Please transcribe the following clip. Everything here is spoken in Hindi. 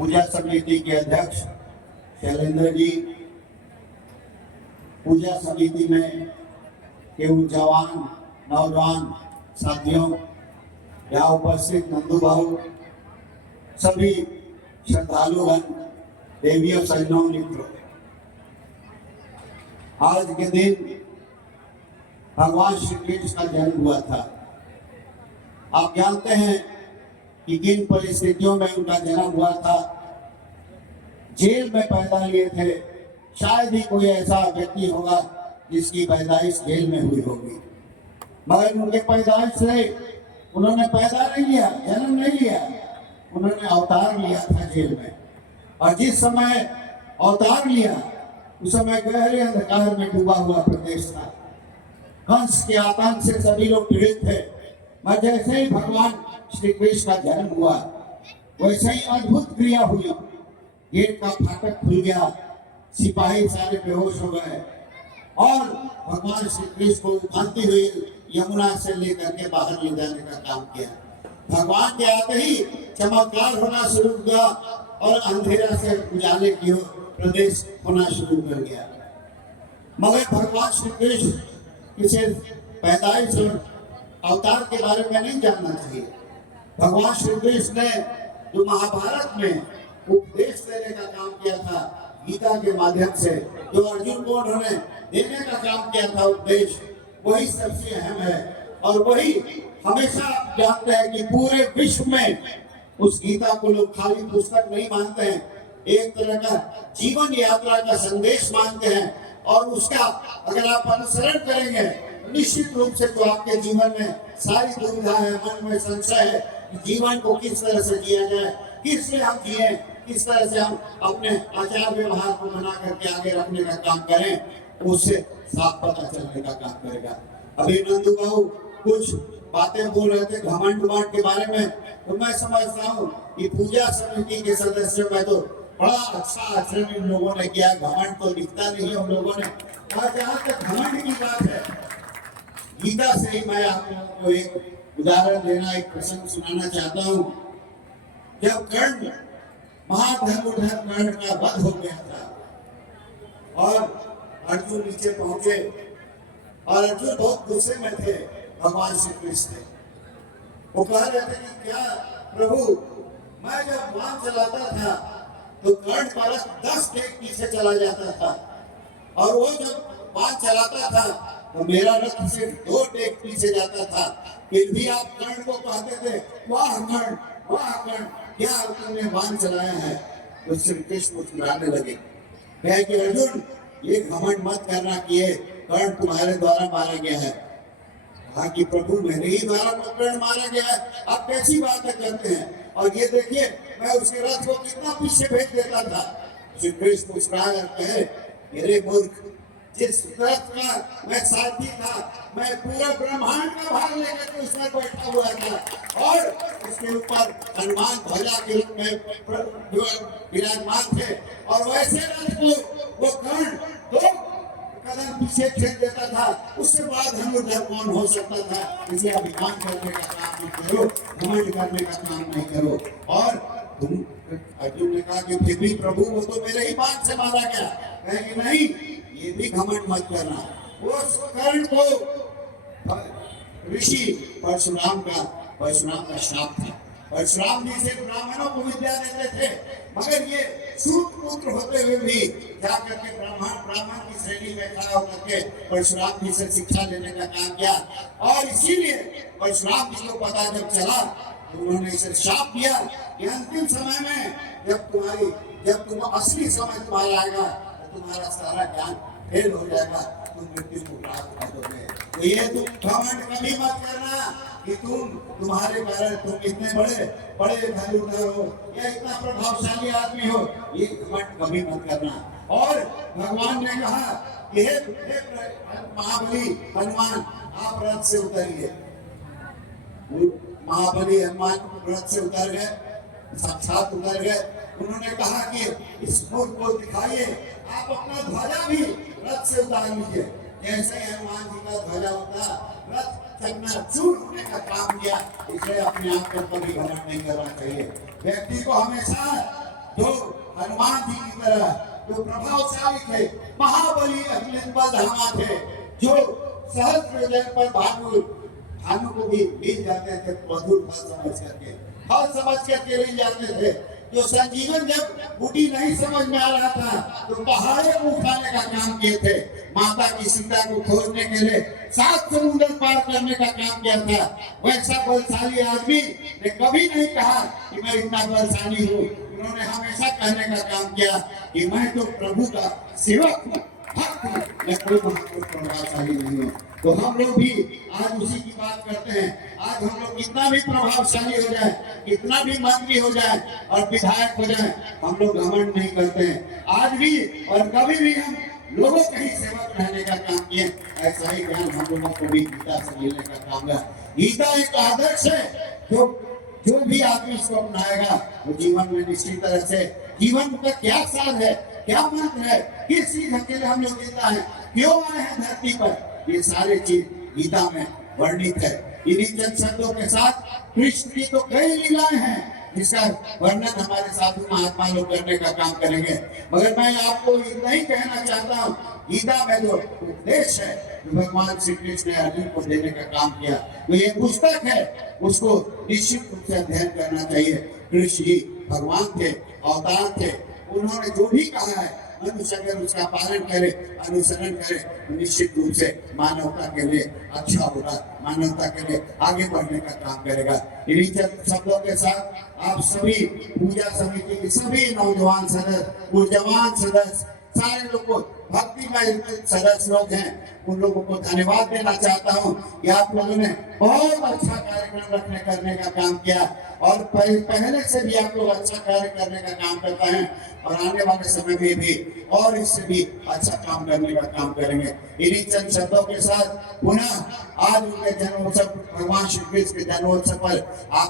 पूजा समिति के अध्यक्ष शैलेंद्र जी, पूजा समिति में के जवान नौजवान साथियों, यहाँ उपस्थित नंदू भाऊ, सभी श्रद्धालुगण, देवी और सज्जनों मित्रों, आज के दिन भगवान श्री कृष्ण का जन्म हुआ था। आप जानते हैं कि किन परिस्थितियों में उनका जन्म हुआ था। जेल में पैदा लिए थे। शायद ही कोई ऐसा व्यक्ति होगा जिसकी पैदाइश जेल में हुई होगी, मगर उनके पैदाइश से उन्होंने पैदा नहीं लिया, जन्म नहीं लिया, उन्होंने अवतार लिया था जेल में। और जिस समय अवतार लिया उस समय गहरे अंधकार में डूबा हुआ प्रदेश था। कंस के आतंक से सभी लोग पीड़ित थे। मगर जैसे ही भगवान श्री कृष्ण का जन्म हुआ वैसे ही अद्भुत क्रिया हुई। गेट का फाटक खुल गया, सिपाही सारे बेहोश हो गए और भगवान श्री कृष्ण को उफानती हुई यमुना से लेकर के बाहर ले जाने का काम किया। भगवान के आते ही चमत्कार होना शुरू हुआ और अंधेरा से उजाले की ओर प्रदेश होना शुरू कर गया। मगर भगवान श्री कृष्ण किसी पैदाइश और अवतार के बारे में नहीं जानना चाहिए। भगवान श्री कृष्ण ने जो महाभारत में उपदेश देने का काम किया था, गीता के माध्यम से जो अर्जुन को उन्होंने देने का काम किया था उपदेश, वही सबसे अहम है। और वही हमेशा आप जानते हैं कि पूरे विश्व में उस गीता को लोग खाली पुस्तक नहीं मानते हैं, एक तरह का जीवन यात्रा का संदेश मानते हैं। और उसका अगर आप अनुसरण करेंगे निश्चित रूप से तो आपके जीवन में सारी दुविधा है, मन में संशय है कि जीवन को किस तरह से जिया जाए, किस लिए हम जिए, किस तरह से हम अपने आचार व्यवहार को बना करके आगे रखने का काम करें, उससे साफ पता चलने का काम करेगा। अभी नंदू बाबू कुछ बातें बोल रहे थे घमंड के बारे में, तो मैं समझता हूँ कि पूजा समिति के सदस्यों में तो बड़ा अच्छा आचरण इन लोगों ने किया। घमंड तो दिखता नहीं है उन लोगों ने। और जहाँ तक घमंड की बात है, गीता से ही मैं आप लोगों को एक उदाहरण देना, एक प्रसंग सुनाना चाहता हूँ। जब कर्ण महाधनुर्धर कर्ण का वध हो गया था और अर्जुन नीचे पहुंचे और अर्जुन बहुत गुस्से में थे भगवान श्री कृष्ण से। वो कह रहे थे कि क्या प्रभु, मैं जब बाण चलाता था तो कर्ण परस 10 टेक पीछे चला जाता था, और वो जब बाण चलाता था तो मेरा रथ सिर्फ 2 टेक पीछे जाता था। फिर भी आप कर्ण को कहते थे वाह कर्ण, वाह कर्ण, क्या तुमने बाण चलाया है। तो श्री कृष्ण मुस्कुराने लगे, कहे कि अर्जुन ये घमंड मत करना कि ये कर्ण तुम्हारे द्वारा मारा गया है। कहा कि प्रभु मेरे ही द्वारा कर्ण मारा गया है, आप कैसी बातें करते हैं। और ये देखिए मैं उसके रथ को कितना पीछे भेज देता था। श्री कृष्ण मुस्कुरा कर कहे, मेरे मूर्ख, जिस रथ का मैं साथी था, मैं पूरा ब्रह्मांड का भार लेकर के उसमें बैठा हुआ था और उसके ऊपर हनुमान ध्वजा के रूप में विराजमान थे, और वैसे रथ को वो कर्ण 2 कदम पीछे फेंक देता था। उससे बड़ा धनुर्धर कौन हो सकता था। इसे अभिमान करने का काम मत करो, घमंड करने का काम नहीं करो। और तुम, अर्जुन ने कहा कि फिर भी प्रभु वो तो मेरे ही बाण से मारा गया। कहे कि नहीं, ये भी घमंड मत करना। वो कर्ण को ऋषि परशुराम का श्राप था। परशुराम जी से ब्राह्मणों को विद्या देते थे, मगर ये सूत पुत्र होते हुए भी जाकर के ब्राह्मण की श्रेणी में खड़ा होकर के परशुराम जी से शिक्षा लेने का काम किया। और इसीलिए परशुराम जी को पता जब चला तो उन्होंने इसे श्राप दिया कि अंतिम समय में जब तुम असली समय तुम्हारा आएगा तो तुम्हारा सारा ज्ञान फेल हो जाएगा, तुम मृत्यु को प्राप्त कर दोगे। तो ये तुम घमंड कभी मत करना कि तुम्हारे कारण तुम इतने बड़े धनुर्धर हो या इतना प्रभावशाली आदमी हो, ये घमंड कभी मत करना। और भगवान ने कहा कि हे महाबली हनुमान, आप रथ से उतरिए। महाबली हनुमान रथ से उतर गए, साक्षात उतर गए। उन्होंने कहा कि इस मूर्ख को दिखाइए, आप अपना ध्वजा भी रथ से उतार लीजिए। जैसे हनुमान जी का ध्वजा उतरा, रथ चकनाचूर होने का काम किया। इसलिए अपने आप पर कभी घमंड नहीं करना चाहिए। व्यक्ति को हमेशा हनुमान जी की तरह जो प्रभावशाली थे, महाबली अखिलेश बलधामा थे, जो सहस्त्र योजन पर भानु को भी मिल जाते थे, मधुर फल समझ करके ले जाते थे। जो संजीवन जब बूटी नहीं समझ में आ रहा था तो पहाड़े को उठाने का काम किए थे। माता की सीता को खोजने के लिए 7 समुद्र पार करने का काम किया था। वैसा बलशाली आदमी ने कभी नहीं कहा कि मैं इतना बलशाली हूँ। उन्होंने हमेशा कहने का काम किया कि मैं तो प्रभु का सेवक हूँ, भक्त हूँ, मैं कोई प्रभावशाली नहीं हूँ। तो हम लोग भी आज उसी की बात करते हैं। आज हम लोग कितना भी प्रभावशाली हो जाए, कितना भी मंत्री हो जाए और विधायक हो जाए, हम लोग घमंड नहीं करते हैं। आज भी और कभी भी हम लोगों के ही सेवक रहने का काम किए। ऐसा ही ज्ञान हम लोगों को भी गीता से मिलने का काम है। गीता एक आदर्श है जो भी आदमी इसको अपनाएगा वो जीवन में निश्चित तरह से जीवन का क्या सार है, क्या मंत्र है, किस चीज के लिए हम लोग जीता है, क्यों आए हैं धरती पर, ये सारे चीज गीता में वर्णित है। इन्हीं चंद शब्दों के साथ कृष्ण की तो कई लीलाएं हैं जिसका वर्णन हमारे साधु महात्मा लोग करने का काम करेंगे। मगर मैं आपको इतना ही कहना चाहता हूँ, गीता में जो उपदेश है जो भगवान श्री कृष्ण ने अर्जुन को देने का काम किया, तो ये पुस्तक है, उसको निश्चित रूप से अध्ययन करना चाहिए। कृष्ण जी भगवान थे, अवतार थे, उन्होंने जो भी कहा है मनुष्य अगर उसका पालन करे, अनुसरण करे तो निश्चित रूप से मानवता के लिए अच्छा होगा, मानवता के लिए आगे बढ़ने का काम करेगा। इन्हीं शब्दों के साथ आप सभी पूजा समिति के सभी नौजवान सदस्य, ऊर्जावान सदस्य, सारे लोग को भक्तिमय सदस्य लोग हैं, उन लोगों को धन्यवाद देना चाहता हूं कि आप लोगों ने बहुत अच्छा कार्यक्रम करने का काम किया और पहले से भी आप लोग अच्छा कार्य करने का काम करते हैं और आने वाले समय में भी और इससे भी अच्छा काम करने का काम करेंगे। इन्हीं चंद शब्दों के साथ पुनः आज उनके जन्मोत्सव, भगवान श्री कृष्ण के जन्मोत्सव पर आप